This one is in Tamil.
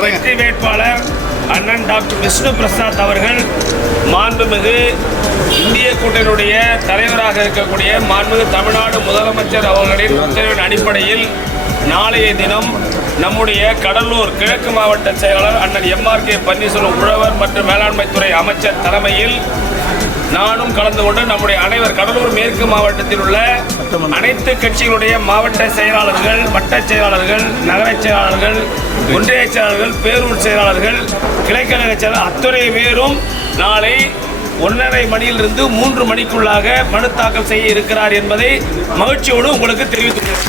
வெற்றி வேட்பாளர் அண்ணன் டாக்டர் விஷ்ணு பிரசாத் அவர்கள் மாண்புமிகு இந்திய கூட்டணியுடைய தலைவராக இருக்கக்கூடிய மாண்புமிகு தமிழ்நாடு முதலமைச்சர் அவர்களின் உத்தரவின் அடிப்படையில் நாளைய தினம் நம்முடைய கடலூர் கிழக்கு மாவட்ட செயலாளர் அண்ணன் MRK பன்னீர்செல்வம் உழவர் மற்றும் மேலாண்மைத்துறை அமைச்சர் தலைமையில் நானும் கலந்து கொண்டு நம்முடைய அனைவர் கடலூர் மேற்கு மாவட்டத்தில் உள்ள அனைத்து கட்சிகளுடைய மாவட்ட செயலாளர்கள், வட்ட செயலாளர்கள், நகர செயலாளர்கள், ஒன்றிய செயலாளர்கள், பேரூர் செயலாளர்கள், கிளைக்கழக செயலாளர் அத்துறை பேரும் நாளை 1:30 மணியிலிருந்து 3 மணிக்குள்ளாக மனு தாக்கல் செய்ய இருக்கிறார் என்பதை மகிழ்ச்சியோடு உங்களுக்கு தெரிவித்துள்ளேன்.